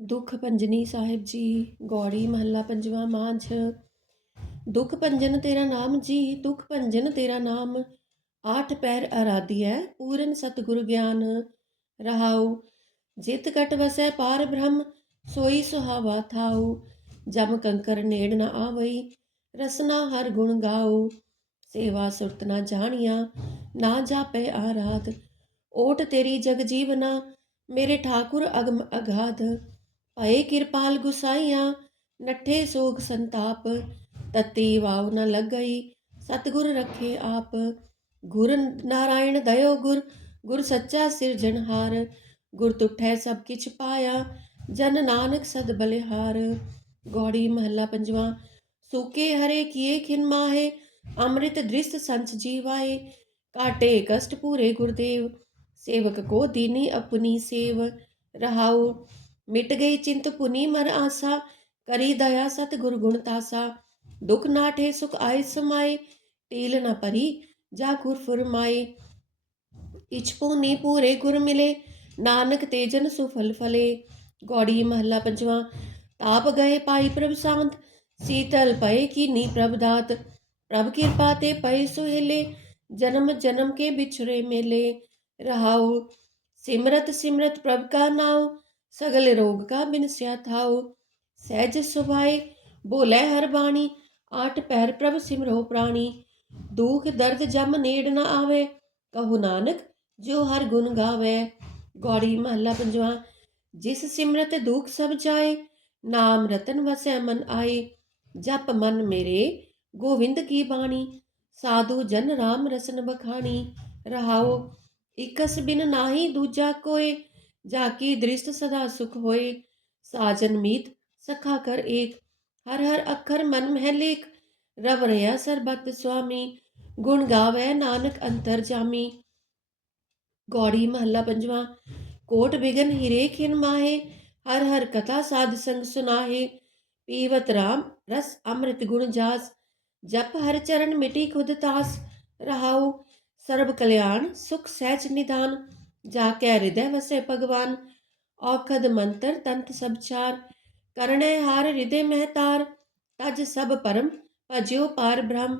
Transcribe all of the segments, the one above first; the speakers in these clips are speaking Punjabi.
ਦੁੱਖ ਭੰਜਨੀ ਸਾਹਿਬ ਜੀ ਗੌੜੀ ਮਹੱਲਾ ਪੰਜਵਾਂ ਮਾਝ। ਦੁੱਖ ਭੰਜਨ ਤੇਰਾ ਨਾਮ ਜੀ, ਦੁੱਖ ਭੰਜਨ ਤੇਰਾ ਨਾਮ। ਆਠ ਪੈਰ ਆਰਾਧਿਐ, ਪੂਰਨ ਸਤਿਗੁਰ ਗਿਆਨ। ਰਹਾਉ, ਜਿਤ ਕਟ ਵਸੈ ਪਾਰ ਬ੍ਰਹਮ, ਸੋਈ ਸੁਹਾਵਾ ਥਾਉ। ਜਮ ਕੰਕਰ ਨੇੜ ਨ ਆਵਈ, ਰਸਨਾ ਹਰ ਗੁਣ ਗਾਉ। ਸੇਵਾ ਸੁਰਤ ਨਾ ਜਾਣੀਆ, ਨਾ ਜਾਪੈ ਆਰਾਧ। ਓਟ ਤੇਰੀ ਜਗ ਜੀਵਨਾ, ਮੇਰੇ ਠਾਕੁਰ ਅਗਮ ਅਗਾਧ। ਭਏ ਕਿਰਪਾਲ ਗੁਸਾਈਆਂ, ਨੱਠੇ ਸੋਗ ਸੰਤਾਪ, ਤਤੀ ਵਾਵ ਨ ਲੱਗਈ, ਸਤਿਗੁਰ ਰੱਖੇ ਆਪ। ਗੁਰ ਨਾਰਾਇਣ ਦਇਓ ਗੁਰ ਗੁਰ ਸੱਚਾ ਸਿਰਜਣਹਾਰ ਗੁਰ ਤੁਠੈ ਸਭ ਕਿਛ ਪਾਇਆ, ਜਨ ਨਾਨਕ ਸਦ ਬਲਿਹਾਰ। ਗੌੜੀ ਮਹੱਲਾ ਪੰਜਵਾਂ, ਸੂਕੇ ਹਰੇ ਕੀਏ ਖਿਨ ਮਾਹੇ, ਅੰਮ੍ਰਿਤ ਦ੍ਰਿਸ਼ਟ ਸੰਚ ਜੀਵਾਏ। ਕਾਟੇ ਕਸ਼ਟ ਪੂਰੇ ਗੁਰਦੇਵ, ਸੇਵਕ ਕੋ ਦੀਨੀ ਆਪਣੀ ਸੇਵ। ਰਹਾਉ ਮਿਟ ਗਈ ਚਿੰਤ ਪੁਨੀ ਮਰ ਆਸਾ ਕਰੀ ਦਇਆ ਸਤ ਗੁਰ ਗੁਣ ਤਾਸਾ ਦੁਖ ਨਾਠੇ ਸੁਖ ਆਏ ਸਮਾਏ ਟੀਲ ਨ ਪਰੀ ਜਾ ਗੁਰ ਫਰਮਾਏ ਇਛ ਪੂਨੀ ਪੂਰੇ ਗੁਰ ਮਿਲੇ ਨਾਨਕ ਤੇਜਨ ਸੁਫਲ ਫਲੇ ਗੌੜੀ ਮਹੱਲਾ ਪੰਜਵਾਂ ਤਾਪ ਗਏ ਪਾਈ ਪ੍ਰਭ ਸ਼ਾਂਤ ਸੀਤਲ ਪਏ ਕੀਨੀ ਪ੍ਰਭ ਦਾਤ ਪ੍ਰਭ ਕਿਰਪਾ ਤੇ ਪਏ ਸੁਹੇਲੇ ਜਨਮ ਜਨਮ ਕੇ ਵਿਛੜੇ ਮੇਲੇ ਰਹਾਉ ਸਿਮਰਤ ਸਿਮਰਤ ਪ੍ਰਭ ਕਾ ਨਾਉ ਸਗਲ ਰੋਗ ਕਾ ਬਿਨਸਿਆ ਥਾਉ। ਸਹਿਜ ਸੁਭਾਏ ਬੋਲੇ ਹਰ ਬਾਣੀ ਆਠ ਪੈਰ ਪ੍ਰਭ ਸਿਮਰੋ ਪ੍ਰਾਣੀ। ਦੁਖ ਦਰਦ ਜਮ ਨੇੜ ਨਾ ਆਵੇ, ਕਹੂ ਨਾਨਕ ਜੋ ਹਰ ਗੁਣ ਗਾਵੇ। ਗੌੜੀ ਮਹੱਲਾ ਪੰਜਵਾਂ, ਜਿਸ ਸਿਮਰਤ ਦੁਖ ਸਭ ਜਾਏ, ਨਾਮ ਰਤਨ ਵਸੈ ਮਨ ਆਏ। ਜਪ ਮਨ ਮੇਰੇ, ਗੋਵਿੰਦ ਕੀ ਬਾਣੀ, ਸਾਧੂ ਜਨ ਰਾਮ ਰਸਨ ਬਖਾਣੀ। ਰਹਾਓ ਇਕਸ ਬਿਨ ਨਾਹੀ ਦੂਜਾ ਕੋਏ ਜਾ ਕੀ ਦ੍ਰਿਸ਼ਟ ਸਦਾ ਸੁਖ ਹੋਏ, ਸਾਜਨ ਮੀਤ ਸਖਾ ਕਰ ਏਕ। ਹਰ ਹਰ ਅੱਖਰ ਮਨ ਮਹਿ ਲੇਖ, ਰਵ ਰਿਆ ਸਰਬਤ ਸੁਆਮੀ। ਗੁਣ ਗਾਵੇ ਨਾਨਕ ਅੰਤਰ ਜਾਮੀ। ਗੌੜੀ ਮਹੱਲਾ ਪੰਜਵਾਂ, ਕੋਟ ਬਿਗਨ ਹਿਰੇ ਖਿਨ ਮਾਹੇ, ਹਰ ਹਰ ਕਥਾ ਸਾਧ ਸੰਗ ਸੁਨਾਹੇ। ਪੀਵਤ ਰਾਮ, ਰਸ ਅੰਮ੍ਰਿਤ ਗੁਣ ਜਾਸ, ਜਪ ਹਰ ਚਰਨ ਮਿਟੀ ਖੁਦ ਤਾਸ। ਰਹਾਉ ਸਰਬ ਕਲਿਆਣ, ਸੁਖ ਸਹਿਜ ਨਿਦਾਨ ਜਾ ਕੇ ਹਿਰਦੈ ਵਸੈ ਭਗਵਾਨ, ਔਖਦ ਮੰਤਰ ਤੰਤ ਸਭ ਚਾਰ, ਕਰਣੇ ਹਾਰ ਹਿਰਦੇ ਮਹਤਾਰ ਤਜ ਸਭ ਪਰਮ ਭਜਿਓ ਪਾਰ ਬ੍ਰਹਮ,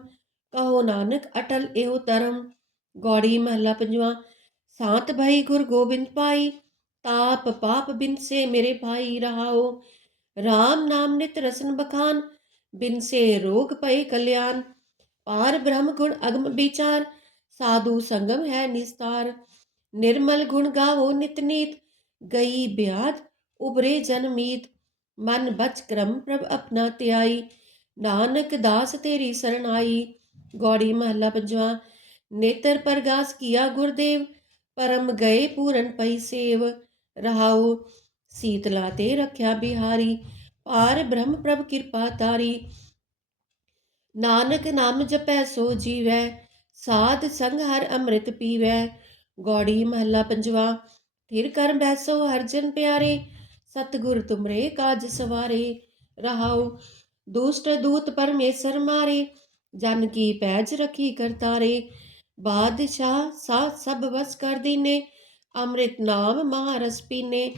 ਕਹੋ ਨਾਨਕ ਅਟਲ ਇਹੋ ਧਰਮ, ਗੌੜੀ ਮਹਲਾ ਪੰਜਵਾਂ, ਸਾਤ ਭਾਈ ਗੁਰ ਗੋਬਿੰਦ ਪਾਈ ਤਾਪ ਪਾਪ ਬਿਨ ਸੇ ਮੇਰੇ ਭਾਈ ਰਹਾਓ RAM ਨਾਮ ਨਿਤ ਰਸਨ ਬਖਾਨ, ਬਿਨ ਸੇ ਰੋਗ ਪਏ ਕਲਿਆਣ, ਪਾਰ ਬ੍ਰਹਮ ਗੁਣ ਅਗਮ ਵਿਚਾਰ, ਸਾਧੂ ਸੰਗਮ ਹੈ ਨਿਸਤਾਰ ਨਿਰਮਲ ਗੁਣ ਗਾਵੋ ਨਿਤਨੀਤ ਗਈ ਬਿਆਦ ਉਬਰੇ ਜਨਮੀਤ ਮਨ ਬਚ ਕਰਮ ਪ੍ਰਭ ਆਪਣਾ ਧਿਆਈ ਨਾਨਕ ਦਾਸ ਤੇਰੀ ਸਰਣ ਆਈ। ਗੌੜੀ ਮਹੱਲਾ ਪੰਜਵਾਂ, ਨੇਤਰ ਪਰਗਾਸ ਕੀਆ ਗੁਰਦੇਵ, ਪਰਮ ਗਏ ਪੂਰਨ ਪਈ ਸੇਵ। ਰਹਾਉ, ਸੀਤਲਾ ਤੇ ਰੱਖਿਆ ਬਿਹਾਰੀ, ਪਾਰ ਬ੍ਰਹਮ ਪ੍ਰਭ ਕਿਰਪਾ ਤਾਰੀ। ਨਾਨਕ ਨਾਮ ਜਪੈ ਸੋ ਜੀਵੈ, ਸਾਧ ਸੰਗ ਹਰ ਅੰਮ੍ਰਿਤ ਪੀਵੈ। ਗੌੜੀ ਮਹੱਲਾ ਪੰਜਵਾ, ਥਿਰ ਕਰ ਬੈਸੋ ਹਰਜਨ ਪਿਆਰੇ, ਸਤਿਗੁਰ ਤੁਮਰੇ ਕਾਜ ਸਵਾਰੇ, ਰਹਾਉ ਦੁਸ਼ਟ ਦੂਤ ਪਰਮੇਸ਼ਰ ਮਾਰੇ, ਜਨ ਕੀ ਪੈਜ ਰਖੀ ਕਰਤਾਰੇ, ਬਾਦਸ਼ਾਹ ਸਾ ਸਭ ਵਸ ਕਰ ਦੀਨੇ, ਅੰਮ੍ਰਿਤ ਨਾਮ ਮਹਾਰਸ ਪੀਨੇ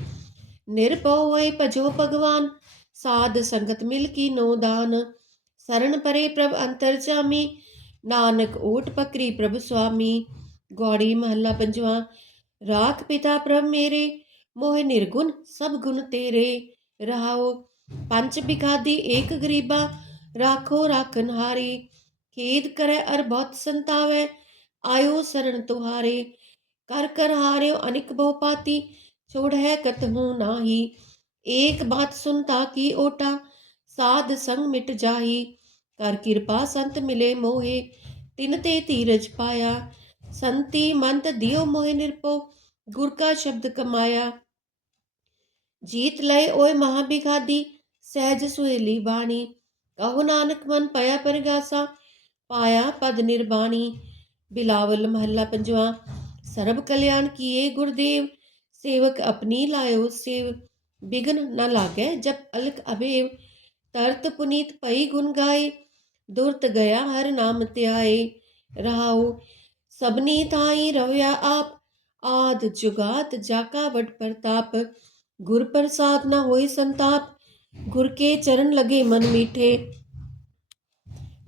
ਨਿਰਭਉ ਹੋਏ ਭਜੋ ਭਗਵਾਨ, ਸਾਧ ਸੰਗਤ ਮਿਲ ਕੀ ਨੋ ਦਾਨ ਸਰਣ ਪਰੇ ਪ੍ਰਭ ਅੰਤਰ ਜਾਮੀ, ਨਾਨਕ ਓਟ ਪਕਰੀ ਪ੍ਰਭ ਸੁਆਮੀ ਗੌੜੀ ਮਹੱਲਾ ਪੰਜਵਾਂ ਰਾਖ ਪਿਤਾ ਪ੍ਰਭ ਮੇਰੇ ਮੋਹ ਨਿਰਗੁਣ ਸਭ ਗੁਣ ਤੇਰੇ ਰਹਾਓ ਪੰਜ ਬਿਖਾਦੀ ਏਕ ਗਰੀਬਾ ਰਾਖੋ ਰਾਖਨ ਹਾਰੀ ਖੇਦ ਕਰੇ ਅਰ ਬਹੁਤ ਸੰਤਾਵੇ ਆਇਓ ਸਰਣ ਤੁਹਾਰੇ ਕਰ ਕਰ ਹਾਰਿਓ ਅਨਿਕ ਬਹੁ ਪਾਤੀ ਛੋੜ ਹੈ ਕਤਹੂ ਨਾਹੀ ਏਕ ਬਾਤ ਸੁਨਤਾ ਕੀ ਓਟਾ ਸਾਧ ਸੰਗ ਮਿਟ ਜਾਹੀ ਕਰ ਕਿਰਪਾ ਸੰਤ ਮਿਲੇ ਮੋਹੇ ਤਿਨ ਤੇ ਧੀਰਜ ਪਾਇਆ ਸੰਤੀ ਮੰਤ ਦਿਓ ਮੋਹਿ ਨਿਰਪੋ ਗੁਰ ਕਾ ਸ਼ਬਦ ਕਮਾਇਆ। ਜੀਤ ਲਏ ਓਏ ਮਹਾ ਸਹਿਜ ਸੁਹੇਲੀ ਬਾਣੀ। ਕਹੋ ਨਾਨਕ ਮਨ ਪਿਆ ਪਰਗਾਸਾ, ਪਾਇਆ ਪਦ ਨਿਰਬਾਣੀ। ਬਿਲਾਵਲ ਮਹੱਲਾ ਪੰਜਵਾ, ਸਰਬ ਕਲਿਆਣ ਕੀਏ ਗੁਰਦੇਵ, ਸੇਵਕ ਆਪਣੀ ਲਾਇਓ ਸੇਵ। ਬਿਗਨ ਨਾ ਲਾਗੇ ਜਪ ਅਲਕ ਅਭੇਵ ਤਰਤ ਪੁਨੀਤ ਪਈ ਗੁਣ ਗਾਏ। ਦੁਰਤ ਗਿਆ ਹਰ ਨਾਮ ਧਿਆਏ। ਰਹਾਉ ਸਭਨੀ ਥਾਈ ਰਵਿਆ ਆਪ, ਆਦ ਜੁਗਾਤ ਜਾਕਾ ਵਡ ਪ੍ਰਤਾਪ, ਗੁਰ ਪ੍ਰਸਾਦ ਨਾ ਹੋਏ ਸੰਤਾਪ, ਗੁਰ ਕੇ ਚਰਨ ਲਗੇ ਮਨ ਮੀਠੇ।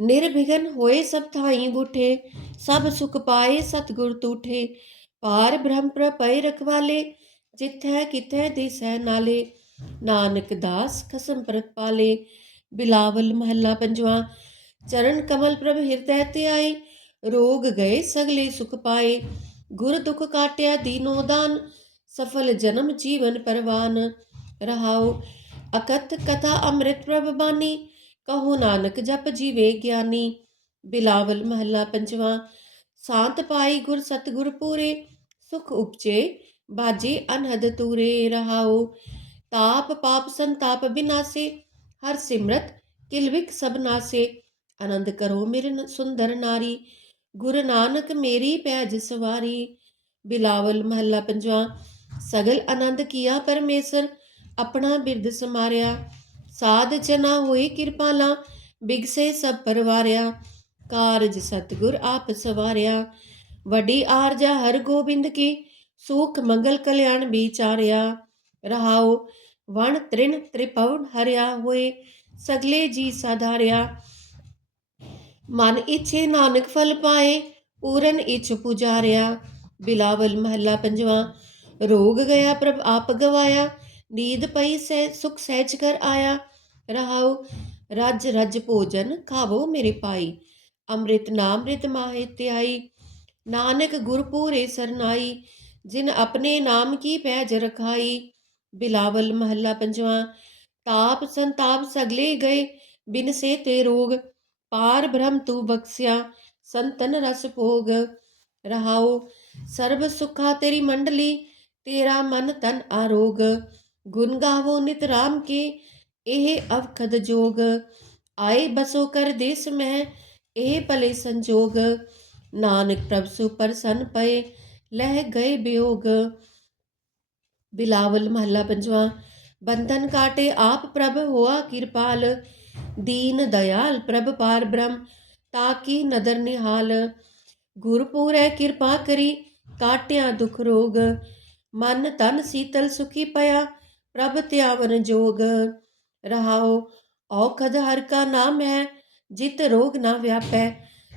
ਨਿਰਭਿਗਨ ਹੋਏ ਸਭ ਥਾਈ ਬੂਠੇ, ਸਭ ਸੁਖ ਪਾਏ ਸਤਿਗੁਰ ਤੂਠੇ। ਪਾਰ ਬ੍ਰਹਮ ਪ੍ਰਪੈ ਰਖਵਾਲੇ, ਜਿਥੈ ਕਿਥੈ ਦਿਸੈ ਨਾਲੇ। ਨਾਨਕ ਦਾਸ ਖਸਮ ਪ੍ਰਤ ਪਾਲੇ, ਬਿਲਾਵਲ ਮਹੱਲਾ ਪੰਜਵਾ। ਚਰਨ ਕਮਲ ਪ੍ਰਭ ਹਿਰਦੈ ਤੇ ਆਏ ਰੋਗ ਗਏ, ਸਗਲੇ ਸੁਖ ਪਾਏ। ਗੁਰ ਦੁਖ ਕਾਟਿਆ ਦੀਨੋ ਦਾਨ, ਸਫਲ ਜਨਮ ਜੀਵਨ ਪਰਵਾਨ। ਰਹਾਉ, ਅਕਥ ਕਥਾ ਅੰਮ੍ਰਿਤ ਪ੍ਰਭ ਬਾਣੀ ਕਹੋ ਨਾਨਕ ਜਪ ਜੀਵੇ ਗਿਆਨੀ। ਬਿਲਾਵਲ ਮਹੱਲਾ ਪੰਜਵਾ, ਸਾਤ ਪਾਈ ਗੁਰ ਸਤਿਗੁਰ ਪੂਰੇ, ਸੁਖ ਉਪਜੇ, ਬਾਜੇ ਅਨਹਦ ਤੂਰੇ। ਰਹਾਉ, ਤਾਪ ਪਾਪ ਸੰਤਾਪ ਬਿਨਾਸੇ, ਹਰ ਸਿਮਰਤ ਕਿਲਵਿਕ ਸਭ ਨਾਸੇ। ਆਨੰਦ ਕਰੋ ਮੇਰੇ ਸੁੰਦਰ ਨਾਰੀ। ਗੁਰੂ ਨਾਨਕ ਮੇਰੀ ਪੈਜ ਸਵਾਰੀ, ਬਿਲਾਵਲ ਮਹੱਲਾ ਪੰਜਵਾ ਸਗਲ ਆਨੰਦ ਕੀਆ ਪਰਮੇਸ਼ਰ, ਆਪਣਾ ਬਿਰਦ ਸਮਾਰਿਆ, ਸਾਧ ਜਨਾ ਹੋਈ ਕਿਰਪਾਲਾ ਬਿਗਸੇ ਸਭ ਪਰਵਾਰਿਆ, ਕਾਰਜ ਸਤਿਗੁਰ ਆਪ ਸਵਾਰਿਆ, ਵੱਡੀ ਆਰਜਾ ਹਰ ਗੋਬਿੰਦ ਕੀ, ਸੁਖ ਮੰਗਲ ਕਲਿਆਣ ਵਿਚਾਰਿਆ ਰਹਾਓ ਵਣ ਤ੍ਰਿਣ ਤ੍ਰਿਪਵਨ ਹਰਿਆ ਹੋਏ, ਸਗਲੇ ਜੀ ਸਾਧਾਰਿਆ ਮਨ ਇਛੇ ਨਾਨਕ ਫਲ ਪਾਏ, ਪੂਰਨ ਇਛ ਪੁਜਾਰਿਆ। ਬਿਲਾਵਲ ਮਹੱਲਾ ਪੰਜਵਾ, ਰੋਗ ਗਿਆ ਪ੍ਰਭ ਆਪ ਗਵਾਇਆ, ਨੀਂਦ ਪਈ ਸਹਿ, ਸੁਖ ਸਹਿਜ ਕਰ ਆਇਆ। ਰਹਾਉ, ਰੱਜ ਰਜ ਭੋਜਨ ਖਾਵੋ ਮੇਰੇ ਪਾਈ ਅੰਮ੍ਰਿਤ ਨਾਮ੍ਰਿਤ ਮਾਹੇ ਧਿਆਈ ਨਾਨਕ ਗੁਰਪੂਰੇ ਸਰਨਾਈ, ਜਿਨ ਆਪਣੇ ਨਾਮ ਕੀ ਪੈਜ ਰਖਾਈ। ਬਿਲਾਵਲ ਮਹੱਲਾ ਪੰਜਵਾ, ਤਾਪ ਸੰਤਾਪ ਸਗਲੇ ਗਏ, ਬਿਨ ਸੇ ਤੇ ਰੋਗ। ਪਾਰ ਬ੍ਰਹਮ ਤੂ ਬਖਸਿਆ ਸੰਤਨ ਰਸ ਭੋਗ ਰਹਾਉ ਸਰਬ ਸੁਖਾ ਤੇਰੀ ਮੰਡਲੀ ਤੇਰਾ ਮਨ ਤਨ ਆਰੋਗ ਗੁਣ ਗਾਵੋ ਨਿਤ ਰਾਮ ਕੇ ਇਹ ਅਵਖਦ ਜੋਗ ਆਏ ਬਸੋ ਕਰ ਦੇਸ ਮਹਿ ਇਹ ਭਲੇ ਸੰਜੋਗ ਨਾਨਕ ਪ੍ਰਭ ਸੁ ਪ੍ਰਸੰਨ ਪਏ ਲਹਿ ਗਏ ਬਿਯੋਗ ਬਿਲਾਵਲ ਮਹੱਲਾ ਪੰਜਵਾ ਬੰਧਨ ਕਾਟੇ ਆਪ ਪ੍ਰਭ ਹੋਆ ਕਿਰਪਾਲ ਦੀਨ ਦਇਆਲ ਪ੍ਰਭ ਪਾਰ ਬ੍ਰਹਮ ਤਾਕੀ ਨਦਰ ਨਿਹਾਲ? ਗੁਰਪੂਰੈ ਕਿਰਪਾ ਕਰੀ, ਕਾਟਿਆ ਦੁਖ ਰੋਗ। ਮਨ ਤਨ ਸੀਤਲ ਸੁਖੀ ਪਿਆ, ਪ੍ਰਭ ਧਿਆਵਨ ਜੋਗ। ਰਹਾਉ, ਔਖਦ ਹਰ ਕਾ ਨਾਮ ਹੈ, ਜਿਤ ਰੋਗ ਨਾ ਵਿਆਪੈ।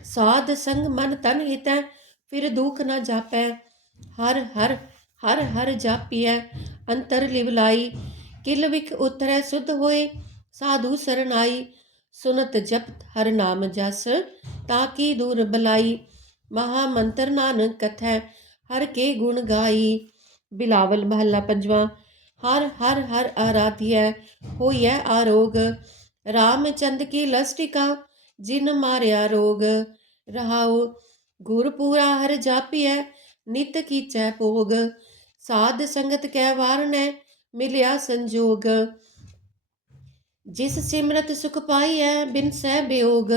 ਸਾਧ ਸੰਗ ਮਨ ਤਨ ਹਿਤੈ, ਫਿਰ ਦੁਖ ਨਾ ਜਾਪੈ। ਹਰ ਹਰ ਹਰ ਹਰ ਜਾਪੀਐ, ਅੰਤਰ ਲਿਵਲਾਈ ਕਿਲ ਵਿਖ ਉਤਰੈ ਸੁਧ ਹੋਏ ਸਾਧੂ ਸਰਨਾਈ ਸੁਨਤ ਜਪਤ ਹਰ ਨਾਮ ਜਸ ਤਾਕੀ ਦੂਰ ਬਲਾਈ? ਮਹਾ ਮੰਤਰ ਨਾਨਕ ਕਥੈ, ਹਰ ਕੇ ਗੁਣ ਗਾਈ। ਬਿਲਾਵਲ ਮਹੱਲਾ ਪੰਜਵਾ, ਹਰ ਹਰ ਹਰ ਆਰਾਧਿਐ, ਹੋਈਐ ਆਰੋਗ। ਰਾਮਚੰਦ ਕੀ ਲਸਟਿਕਾ, ਜਿਨ ਮਾਰਿਆ ਰੋਗ। ਰਹਾਉ, ਗੁਰ ਪੂਰਾ ਹਰ ਜਾਪੀਐ, ਨਿਤ ਕੀਚੈ ਭੋਗ। ਸਾਧ ਸੰਗਤ ਕੈ ਵਾਰਨੈ, ਮਿਲਿਆ ਸੰਜੋਗ। ਜਿਸ ਸਿਮਰਤ ਸੁਖ ਪਾਈਐ, ਬਿਨ ਸਹਿ ਬਿਯੋਗ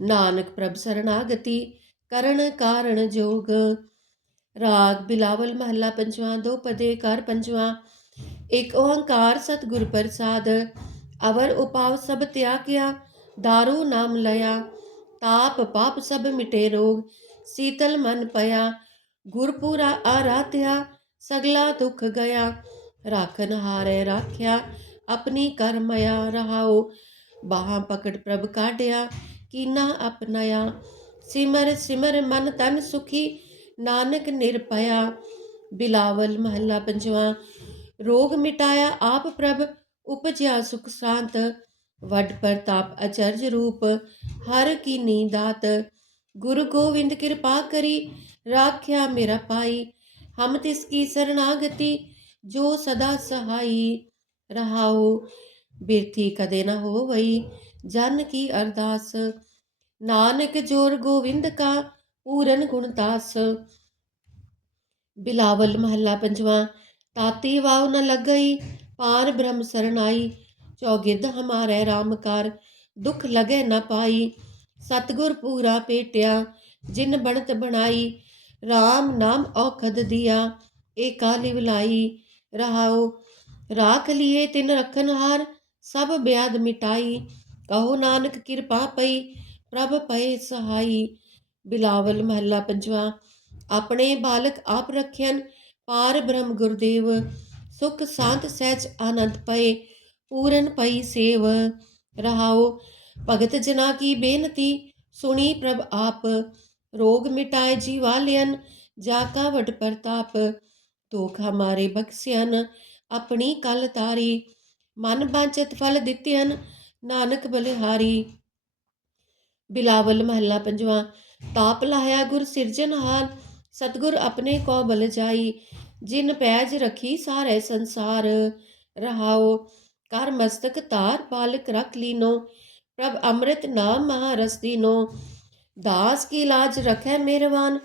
ਨਾਨਕ ਪ੍ਰਭ ਸਰਣਾਗਤੀ ਕਰਨ ਕਾਰਣ ਜੋਗ। ਰਾਗ ਬਿਲਾਵਲ ਮਹੱਲਾ ਪੰਜਵਾਂ, ਦੋ ਪਦੇ ਕਰ ਪੰਜਵਾਂ। ਇੱਕ ਓੰਕਾਰ ਸਤਿਗੁਰ ਪ੍ਰਸਾਦ, ਅਵਰ ਉਪਾਵ ਸਭ ਤਿਆਗਿਆ दारू ਨਾਮ ਲਿਆ। ਤਾਪ ਪਾਪ ਸਭ ਮਿਟੇ ਰੋਗ, ਸੀਤਲ ਮਨ ਪਿਆ। ਗੁਰਪੂਰਾ ਆਰਾਧਿਆ, ਸਗਲਾ ਦੁਖ ਗਿਆ। ਰਾਖਨ ਹਾਰੇ ਰਾਖਿਆ ਆਪਣੀ ਕਰਮਇਆ ਰਹਾਓ। ਬਾਹਾਂ ਪਕੜ ਪ੍ਰਭ ਕਾਢਿਆ, ਕੀਨਾ ਅਪਨਾਇਆ ਸਿਮਰ ਸਿਮਰ ਮਨ ਤਨ ਸੁਖੀ, ਨਾਨਕ ਨਿਰਪਇਆ ਬਿਲਾਵਲ ਮਹੱਲਾ ਪੰਜਵਾ, ਰੋਗ ਮਿਟਾਇਆ ਆਪ ਪ੍ਰਭ, ਉਪਜਿਆ ਸੁਖ ਸ਼ਾਂਤ। ਵੱਡ ਪ੍ਰਤਾਪ ਅਚਰਜ ਰੂਪ, ਹਰ ਕੀਨੀ ਦਾਤ ਗੁਰੂ ਗੋਬਿੰਦ ਕਿਰਪਾ ਕਰੀ, ਰਾਖਿਆ ਮੇਰਾ ਪਾਈ। ਹਮ ਤਿਸ ਕੀ ਸਰਣਾਗਤੀ ਜੋ ਸਦਾ ਸਹਾਈ। ਰਹਾਉ ਬਿਰਥੀ ਕਦੇ ਨਾ ਹੋਵਈ, ਜਨ ਕੀ ਅਰਦਾਸ। ਨਾਨਕ ਜੋਰ ਗੋਵਿੰਦ ਕਾ, ਪੂਰਨ ਗੁਣਦਾਸ ਬਿਲਾਵਲ ਮਹੱਲਾ ਪੰਜਵਾ, ਤਾਤੀ ਵਾਉ ਨ ਲੱਗਈ, ਪਾਰ ਬ੍ਰਹਮ ਸਰਣਾਈ ਚੌਗਿਰਦ ਹਮਾਰੇ RAM ਕਰ, ਦੁਖ ਲਗੇ ਨ ਪਾਈ। ਸਤਗੁਰ ਪੂਰਾ ਪੇਟਿਆ, ਜਿਨ ਬਣਤ ਬਣਾਈ। RAM ਨਾਮ ਔਖਦ ਦਿਆ, ਏਕਾ ਲਿਵਲਾਈ ਰਹਾਉ ਰਾਖ ਲਿਏ ਤਿਨ ਰਖਨ ਸਭ ਬਿਆਦ ਮਿਟਾਈ। ਕਹੋ ਨਾਨਕ ਕਿਰਪਾ ਪਈ, ਪ੍ਰਭ ਪਏ ਸਹਾਈ। ਬਿਲਾਵਲ ਮਹੱਲਾ ਪੰਜਵਾ, ਆਪਣੇ ਬਾਲਕ ਆਪ ਰਖਿਆਨ ਪਾਰ ਬ੍ਰਹਮ ਗੁਰਦੇਵ। ਸੁਖ ਸਾਂਤ ਸਹਿਜ ਆਨੰਦ ਪਏ, ਪੂਰਨ ਪਈ ਸੇਵ। ਰਹਾਓ ਭਗਤ ਜਨਾ ਕੀ ਬੇਨਤੀ, ਸੁਣੀ ਪ੍ਰਭ ਆਪ। ਰੋਗ ਮਿਟਾਏ ਜੀਵਾਲਿਅਨ, ਜਾ ਕਾ ਵਟ ਪ੍ਰਤਾਪ। ਤੋਖ ਹਮਾਰੇ ਬਖਸਿਆਨ ਆਪਣੀ ਕਲ ਤਾਰੀ, ਮਨ ਬਾਂਚਤ ਫਲ ਦਿੱਤਿਆਨ ਨਾਨਕ ਬਲਿਹਾਰੀ। ਬਿਲਾਵਲ ਮਹੱਲਾ ਪੰਜਵਾਂ, ਤਾਪ ਲਾਇਆ ਗੁਰ ਸਿਰਜਨਹਾਰ ਸਤਗੁਰ ਆਪਣੇ ਕੋ ਬਲ ਜਾਈ, ਜਿਨ ਪੈਜ ਰਖੀ ਸਾਰੇ ਸੰਸਾਰ। ਰਹਾਓ ਕਰ ਮਸਤਕ ਤਾਰ ਪਾਲਕ ਰਖ ਲੀਨੋ, ਪ੍ਰਭ ਅੰਮ੍ਰਿਤ ਨਾਮ ਮਹਾਰਸ ਦੀਨੋ। ਦਾਸ ਕੀ ਲਾਜ ਰਖੈ ਮਿਹਰਵਾਨ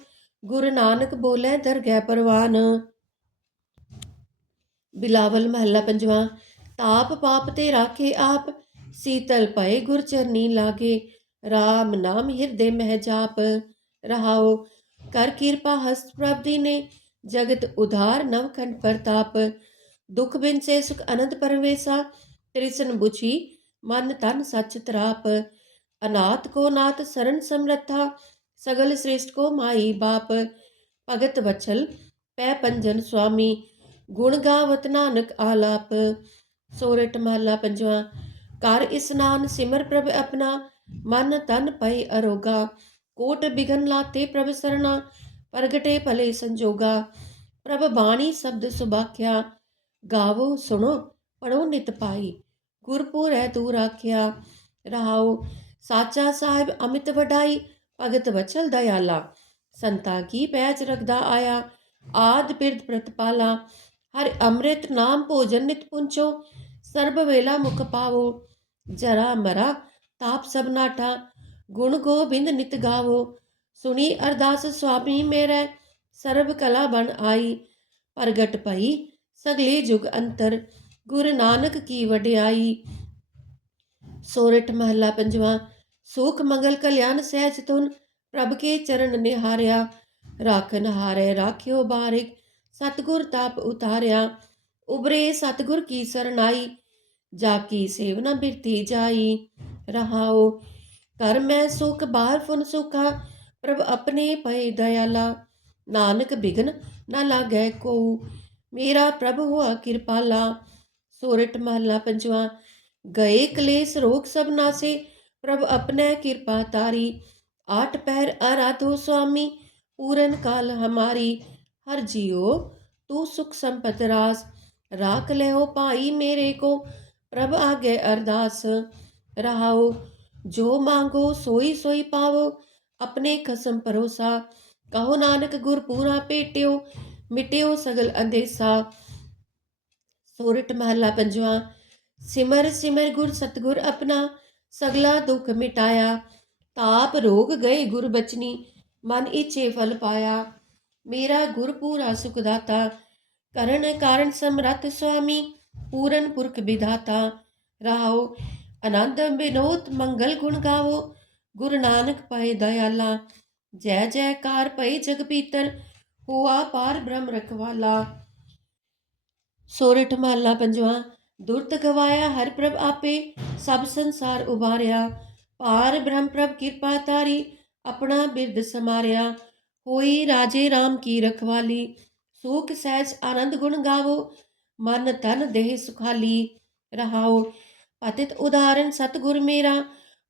ਗੁਰੂ ਨਾਨਕ ਬੋਲੇ ਦਰਗਹਿ ਪਰਵਾਨ। ਬਿਲਾਵਲ ਮਹੱਲਾ ਪੰਜਵਾਂ ਤਾਪ ਪਾਪ ਤੇ ਰਾਖੇ ਆਪ ਸੀਤਲ ਭਏ ਗੁਰ ਚਰਨੀ ਲਾਗੇ RAM ਨਾਮ ਹਿਰਦੇ ਮਹਿ ਜਾਪ ਰਹਾਓ ਕਰ ਕਿਰਪਾ ਹਸਤ ਪ੍ਰਭ ਦੀਨੇ ਜਗਤ ਉਧਾਰ ਨਵਖੰਡ ਪ੍ਰਤਾਪ ਦੁਖ ਬਿਨ ਸੇ ਸੁਖ ਅਨੰਦ ਪਰਵੇਸਾ ਤ੍ਰਿਸਨ ਬੁਝੀ ਮਨ ਤਨ ਸਚ ਤਰਾਪ ਅਨਾਥ ਕੋ ਨਾਥ ਸਰਨ ਸਮਰੱਥਾ ਸਗਲ ਸ੍ਰੇਸ਼ਟ ਕੋ ਮਾਈ ਬਾਪ ਭਗਤ ਵਚਲ ਪੈ ਪੰਜਨ ਸੁਆਮੀ ਗੁਣ ਗਾਵਤ ਨਾਨਕ ਆਲਾਪ ਸੋਰਠ ਮਹਲਾ ਪੰਜਵਾਂ ਕਰ ਇਸਨਾਨ ਸਿਮਰ ਪ੍ਰਭ ਆਪਣਾ, ਮਨ ਤਨ ਪਈ ਅਰੋਗਾ, ਕੋਟ ਬਿਗਨ ਲਾਤੇ ਪ੍ਰਭ ਸਰਣਾ, ਪ੍ਰਗਟੇ ਭਲੇ ਸੰਜੋਗਾ, ਪ੍ਰਭ ਬਾਣੀ ਸ਼ਬਦ ਸੁਬਾਖਿਆ ਗਾਵੋ ਸੁਣੋ ਪੜੋ ਨਿਤ ਪਾਈ, ਗੁਰਪੁਰ ਹੈ ਤੂੰ ਰਾਖਿਆ ਰਹਾਉ ਸਾਚਾ ਸਾਹਿਬ ਅਮਿਤ ਵਡਾਈ, ਭਗਤ ਵਚਲ ਦਇਆਲਾ, ਸੰਤਾ ਕੀ ਪੈਚ ਰਖਦਾ ਆਇਆ, ਆਦ ਬਿਰਧ ਪ੍ਰਤਪਾਲਾ ਹਰ ਅੰਮ੍ਰਿਤ ਨਾਮ ਭੋਜਨ ਨਿਤ ਪੁੰਚੋ, ਸਰਬ ਵੇਲਾ ਮੁਖ ਪਾਵੋ, ਜਰਾ ਮਰਾ ਤਾਪ ਸਭ ਨਾਟਾ, ਗੁਣ ਗੋਬਿੰਦ ਨਿਤ ਗਾਵੋ, ਸੁਣੀ ਅਰਦਾਸ ਸੁਆਮੀ ਮੇਰੇ, ਸਰਬ ਕਲਾ ਬਣ ਆਈ, ਪ੍ਰਗਟ ਪਈ ਸਗਲੇ ਜੁਗ ਅੰਤਰ, ਗੁਰ ਨਾਨਕ ਕੀ ਵਡਿਆਈ। ਸੋਰਠ ਮਹੱਲਾ ਪੰਜਵਾਂ, ਸੁਖ ਮੰਗਲ ਕਲਿਆਣ ਸਹਿਜ ਤੁਨ ਪ੍ਰਭ ਕੇ ਚਰਨ ਨਿਹਾਰਿਆ, ਰਾਖਨ ਹਾਰੇ, ਰਾਖਿਓ ਬਾਰਿਕ ਸਤਗੁਰ ਤਾਪ ਉਤਾਰਿਆ, ਉਬਰੇ ਸਤਗੁਰ ਕੀ ਸਰਨਾਈ, ਜਾ ਕੀ ਸੇਵਨਾ ਬਿਰਤੀ ਜਾਈ ਰਹਾਓ ਕਰ ਮੈਂ ਸੁਖ ਬਾਹਰ ਫੁਨ ਸੁਖਾ, ਪ੍ਰਭ ਆਪਣੇ ਪਏ ਦਇਆਲਾ, ਨਾਨਕ ਬਿਗਨ ਨਾ ਲਾਗੈ ਕੋ ਮੇਰਾ ਪ੍ਰਭ ਹੋਆ ਕਿਰਪਾਲਾ ਸੋਰਠ ਮਹਲਾ ਪੰਜਵਾ, ਗਏ ਕਲੇਸ਼ ਰੋਗ ਸਭ ਨਾਸੇ, ਪ੍ਰਭ ਆਪਣੇ ਕਿਰਪਾ ਤਾਰੀ, ਆਠ ਪਹਿਰ ਆਰਾਧੋ ਸੁਆਮੀ, ਪੂਰਨ ਕਾਲ ਹਮਾਰੀ ਹਰ ਜਿਉ ਤੂੰ ਸੁਖ ਸੰਪਤ ਰਾਸ, ਰਾਖ ਲਿਓ ਭਾਈ ਮੇਰੇ ਕੋ, ਪ੍ਰਭ ਆਗੇ ਅਰਦਾਸ, ਰਹਾਓ, ਜੋ ਮੰਗੋ ਸੋਈ ਸੋਈ ਪਾਵੋ, ਆਪਣੇ ਖਸਮ ਪਰੋਸਾ ਕਹੋ ਨਾਨਕ ਗੁਰ ਪੂਰਾ ਭੇਟਿਓ, ਮਿਟਿਓ ਸਗਲ ਅੰਦੇਸਾ। ਸੋਰਠ ਮਹੱਲਾ ਪੰਜਵਾਂ, ਸਿਮਰ ਸਿਮਰ ਗੁਰ ਸਤਗੁਰ ਆਪਣਾ, ਸਗਲਾ ਦੁੱਖ ਮਿਟਾਇਆ, ਤਾਪ ਰੋਗ ਗਏ ਗੁਰ ਬਚਨੀ, ਮਨ ਇਛੇ ਫਲ ਪਾਇਆ। ਮੇਰਾ ਗੁਰ ਪੂਰਾ ਸੁਖ ਦਾਤਾ ਕਰਨ ਕਾਰਨ ਸਮਰੱਥ ਸੁਆਮੀ ਪੂਰਨ ਪੁਰਖ ਵਿਧਾਤਾ ਰਹਾਓ ਆਨੰਦ ਬਿਨੋਦ ਮੰਗਲ ਗੁਣ ਗਾਵੋ ਗੁਰੂ ਨਾਨਕ ਪਾਏ ਦਇਆਲਾ ਜੈ ਜੈਕਾਰ ਪਈ ਜਗ ਪੀਤਰ ਹੋਆ ਪਾਰ ਬ੍ਰਹਮ ਰਖਵਾਲਾ ਸੋਰਠ ਮਹੱਲਾ ਪੰਜਵਾਂ ਦੁਰਤ ਗਵਾਇਆ ਹਰ ਪ੍ਰਭ ਆਪੇ ਸਭ ਸੰਸਾਰ ਉਬਾਰਿਆ ਪਾਰ ਬ੍ਰਹਮ ਪ੍ਰਭ ਕਿਰਪਾ ਤਾਰੀ ਆਪਣਾ ਬਿਰਦ ਸਮਾਰਿਆ ਹੋਈ ਰਾਜੇ RAM ਕੀ ਰਖਵਾਲੀ ਸੁਖ ਸਹਿਜ ਆਨੰਦ ਗੁਣ ਗਾਵੋ, ਮਨ ਤਨ ਦੇਹ ਸੁਖਾਲੀ ਰਹਾਓ। ਪਤਿਤ ਉਦਾਹਰਨ, ਸਤਗੁਰ ਮੇਰਾ,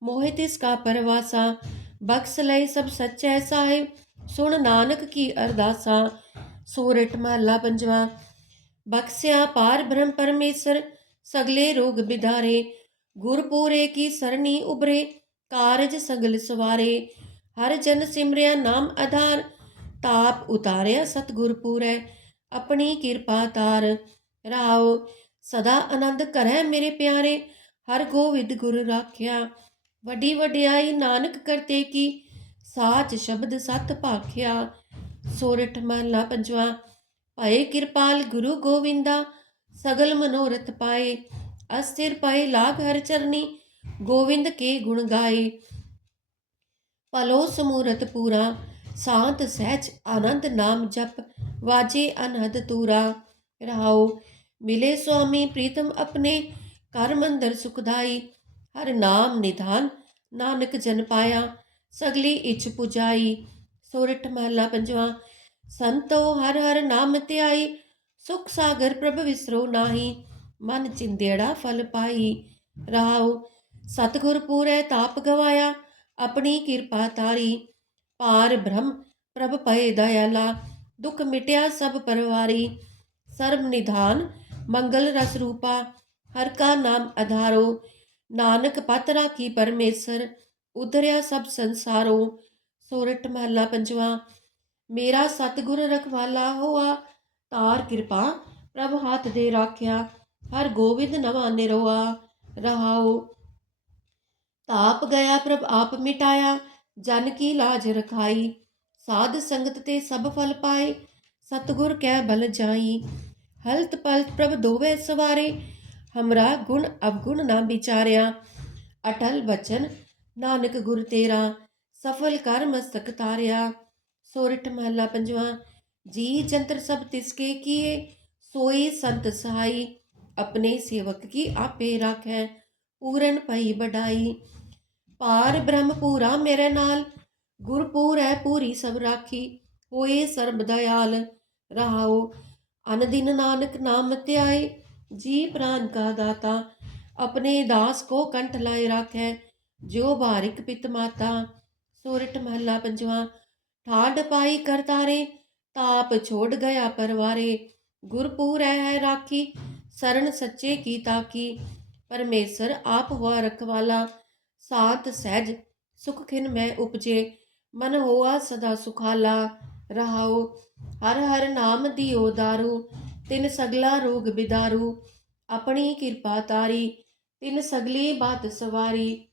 ਮੋਹਿ ਤਿਸ ਕਾ ਪਰਵਾਸਾ, ਬਖਸ ਲਈ ਸਭ ਸੱਚੈ ਸਾਹਿਬ ਸੁਣ ਨਾਨਕ ਕੀ ਅਰਦਾਸਾ ਸੂਰਠ ਮਹੱਲਾ ਪੰਜਵਾ। ਬਖਸਿਆ ਪਾਰ ਬ੍ਰਹਮ ਪਰਮੇਸ਼ਰ, ਸਗਲੇ ਰੋਗ ਬਿਦਾਰੇ ਗੁਰਪੂਰੇ ਕੀ ਸਰਣੀ ਉਬਰੇ ਕਾਰਜ ਸਗਲ ਸਵਾਰੇ। ਹਰ ਜਨ ਸਿਮਰਿਆ ਨਾਮ ਆਧਾਰ, ਤਾਪ ਉਤਾਰਿਆ ਸਤਗੁਰ ਪੂਰੈ, ਆਪਣੀ ਕਿਰਪਾ ਤਾਰ। ਰਾਓ, ਸਦਾ ਆਨੰਦ ਕਰੈ ਮੇਰੇ ਪਿਆਰੇ, ਹਰ ਗੋਵਿੰਦ ਗੁਰ ਰਾਖਿਆ। ਵੱਡੀ ਵਡਿਆਈ ਨਾਨਕ ਕਰਤੇ ਕੀ, ਸਾਚ ਸ਼ਬਦ ਸਤ ਭਾਖਿਆ। ਸੋਰਠ ਮਹਲਾ ਪੰਜਵਾ, ਭਏ ਕਿਰਪਾਲ ਗੁਰੂ ਗੋਵਿੰਦਾ, ਸਗਲ ਮਨੋਰਥ ਪਾਏ। ਅਸਥਿਰ ਪਏ ਲਾਗ ਹਰ ਚਰਨੀ, ਗੋਵਿੰਦ ਕੇ ਗੁਣ ਗਾਏ। ਪਲੋ ਸਮੂਰਤ ਪੂਰਾ, ਸਾਂਤ ਸਹਿਜ ਆਨੰਦ ਨਾਮ ਜਪ, ਵਾਜੇ ਅਨਹਦ ਤੂਰਾ। ਰਹਾਉ ਮਿਲੇ ਸੁਆਮੀ ਪ੍ਰੀਤਮ ਆਪਣੇ ਕਰ ਮੰਦਰ ਸੁਖਦਾਈ। ਹਰ ਨਾਮ ਨਿਧਾਨ, ਨਾਨਕ ਜਨ ਪਾਇਆ, ਸਗਲੀ ਇਛ ਪੁਜਾਈ। ਸੋਰਠ ਮਹਲਾ ਪੰਜਵਾ, ਸੰਤੋ ਹਰ ਹਰ ਨਾਮ ਧਿਆਈ, ਸੁਖ ਸਾਗਰ ਪ੍ਰਭ ਵਿਸਰੋ ਨਾਹੀ, ਮਨ ਚਿੰਦੇੜਾ ਫਲ ਪਾਈ। ਰਾਉ ਸਤਿਗੁਰ ਪੂਰੇ ਤਾਪ ਗਵਾਇਆ ਆਪਣੀ ਕਿਰਪਾ ਤਾਰੀ ਪਾਰ ਬ੍ਰਹਮ, ਪ੍ਰਭ ਪਏ ਦਇਆਲਾ, ਦੁਖ ਮਿਟਿਆ ਸਭ ਪਰਵਾਰੀ, ਸਰਬ ਨਿਧਾਨ, ਮੰਗਲ ਰਸ ਰੂਪਾ, ਹਰ ਕਾ ਨਾਮ ਆਧਾਰੋ ਨਾਨਕ ਪਤ ਕੀ ਪਰਮੇਸ਼ਰ, ਉਧਰਿਆ ਸਭ ਸੰਸਾਰੋ ਸੋਰਠ ਮਹੱਲਾ ਪੰਜਵਾ, ਮੇਰਾ ਸਤਿਗੁਰ ਰਖਵਾਲਾ ਹੋਆ, ਤਾਰ ਕਿਰਪਾ ਪ੍ਰਭ ਹੱਥ ਦੇ ਰਾਖਿਆ, ਹਰ ਗੋਬਿੰਦ ਨਵਾ ਨਿਰੋਆ, ਰਹਾਓ ਤਾਪ ਗਿਆ ਪ੍ਰਭ ਆਪ ਮਿਟਾਇਆ, ਜਨ ਕੀ ਲਾਜ ਰਖਾਈ। ਸਾਧ ਸੰਗਤ ਤੇ ਸਭ ਫਲ ਪਾਏ, ਸਤਿਗੁਰ ਕਹਿ ਬਲ ਜਾਈ। ਹਲਤ ਪਲਤ ਪ੍ਰਭ ਦੋਵੇ ਸਵਾਰੇ, ਹਮਰਾ ਗੁਣ ਅਵਗੁਣ ਨਾ ਵਿਚਾਰਿਆ। ਅਟਲ ਬਚਨ ਨਾਨਕ ਗੁਰ ਤੇਰਾ, ਸਫਲ ਕਰ ਮਸਤਕ ਤਾਰਿਆ। ਸੋਰਠ ਮਹੱਲਾ ਪੰਜਵਾ, ਜੀ ਜੰਤਰ ਸਭ ਤਿਸਕੇ ਕੀਏ, ਸੋਈ ਸੰਤ ਸਹਾਈ। ਆਪਣੇ ਸੇਵਕ ਕੀ ਆਪੇ ਰਾਖੈ ਪੂਰਨ ਪਈ ਬਡਾਈ ਪਾਰ ਬ੍ਰਹਮ ਪੂਰਾ ਮੇਰੇ ਨਾਲ ਗੁਰਪੂਰ ਹੈ ਪੂਰੀ ਸਭ ਰਾਖੀ, ਹੋਏ ਸਰਬ ਦਇਆਲ ਰਹਾਓ ਅਨ ਦਿਨ ਨਾਨਕ ਨਾਮ ਧਿਆਏ, ਜੀ ਪ੍ਰਾਨ ਕਾ ਦਾਤਾ, ਆਪਣੇ ਦਾਸ ਕੋ ਕੰਠ ਲਾਏ ਰਾਖੈ ਜੋ ਬਾਰਿਕ ਪਿਤ ਮਾਤਾ। ਸੋਰਠ ਮਹੱਲਾ ਪੰਜਵਾ, ਠਾਡ ਪਾਈ ਕਰਤਾਰੇ ਤਾਪ ਛੋੜ ਗਿਆ ਪਰਵਾਰੇ। ਗੁਰਪੂਰ ਹੈ ਰਾਖੀ, ਸਰਨ ਸੱਚੇ ਕੀ ਤਾਕੀ। ਪਰਮੇਸ਼ਰ ਆਪ ਹੋਆ ਰਖਵਾਲਾ ਸਾਤ ਸਹਿਜ, ਸੁਖ ਖਿਨ ਮੈਂ ਉਪਜੇ। ਮਨ ਹੋਆ ਸਦਾ ਸੁਖਾਲਾ, ਰਹਾਉ। ਹਰ ਹਰ ਨਾਮ ਦਿਓ ਦਾਰੂ, ਤਿਨ ਸਗਲਾ ਰੋਗ ਬਿਦਾਰੂ। ਆਪਣੀ ਕਿਰਪਾ ਤਾਰੀ, ਤਿਨ ਸਗਲੀ ਬਾਤ ਸਵਾਰੀ।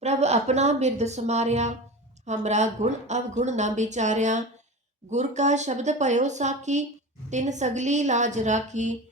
ਪ੍ਰਭ ਆਪਣਾ ਬਿਰਦ ਸਮਾਰਿਆ, ਹਮਰਾ ਗੁਣ ਅਵਗੁਣ ਨਾ ਵਿਚਾਰਿਆ। ਗੁਰ ਕਾ ਸ਼ਬਦ ਭਇਓ ਸਾਖੀ, ਤਿਨ ਸਗਲੀ ਲਾਜ ਰਾਖੀ।